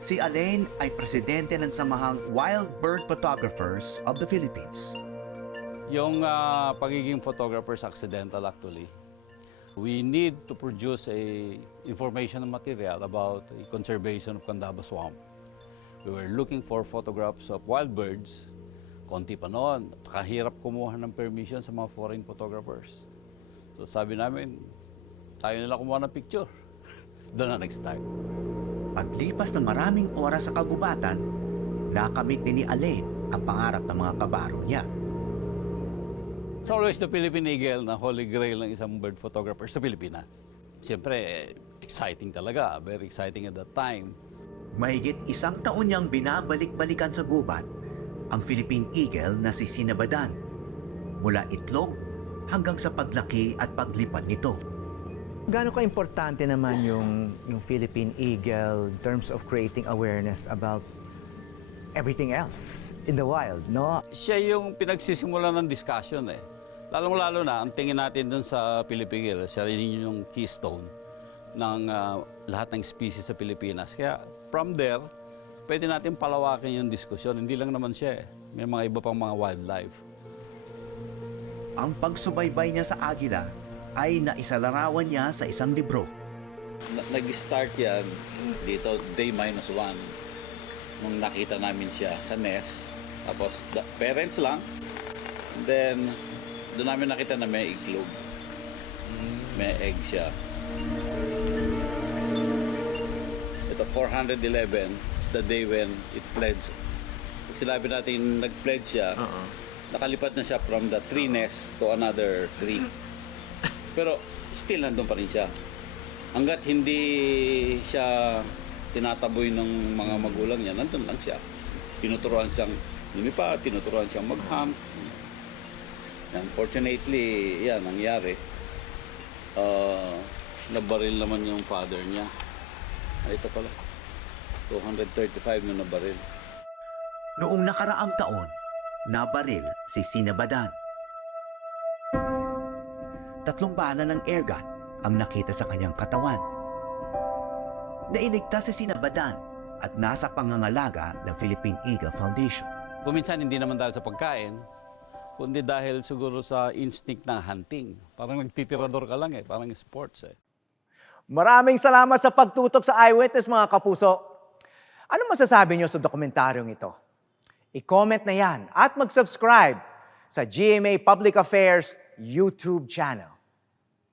Si Alain ay presidente ng samahang Wild Bird Photographers of the Philippines. Yung pagiging photographer is accidental actually. We need to produce information material about the conservation of Candaba Swamp. We were looking for photographs of wild birds. Konti pa noon, kahirap kumuha ng permission sa mga foreign photographers. So sabi namin, tayo nila kumuha ng picture. Doon na nag-start. Paglipas ng maraming oras sa kagubatan, nakamit din ni Alain ang pangarap ng mga kabaro niya. It's always the Philippine Eagle na holy grail ng isang bird photographer sa Pilipinas. Siyempre, exciting talaga. Very exciting at that time. Mahigit isang taon niyang binabalik-balikan sa gubat ang Philippine Eagle na si Sinabadan. Mula itlog hanggang sa paglaki at paglipad nito. Gaano ka-importante naman yung Philippine Eagle in terms of creating awareness about everything else in the wild, no? Siya yung pinagsisimula ng discussion eh. Lalong-lalo na, ang tingin natin dun sa Philippine Eagle, siya rin yung keystone ng lahat ng species sa Pilipinas. Kaya from there, pwede natin palawakin yung diskusyon. Hindi lang naman siya eh. May mga iba pang mga wildlife. Ang pagsubaybay niya sa agila ay naisalarawan niya sa isang libro. Nag-start yan dito, day -1. Nung nakita namin siya sa nest. Tapos, parents lang. And then, doon namin nakita na may iglog. May egg siya. Ito, 411 is the day when it pledged. Pag sinabi natin nag-pledge siya, nakalipat na siya from the tree nest to another tree. Pero still nandun pa rin siya. Hanggat hindi siya tinataboy ng mga magulang niya, nandun lang siya. Tinuturuan siyang lumipad, tinuturuan siyang mag-hunt. Unfortunately, yan, nangyari. Nabaril naman yung father niya. Ito pala, 235 na nabaril. Noong nakaraang taon, nabaril si Sinabadan. 3 bala ng airgun ang nakita sa kanyang katawan. Nailigtas si Sinabadan at nasa pangangalaga ng Philippine Eagle Foundation. Kuminsan hindi naman dahil sa pagkain, kundi dahil siguro sa instinct ng hunting. Parang nagtitirador ka lang eh, parang sports eh. Maraming salamat sa pagtutok sa Eyewitness, mga kapuso. Ano masasabi niyo sa dokumentaryong ito? I-comment na yan at mag-subscribe sa GMA Public Affairs YouTube channel.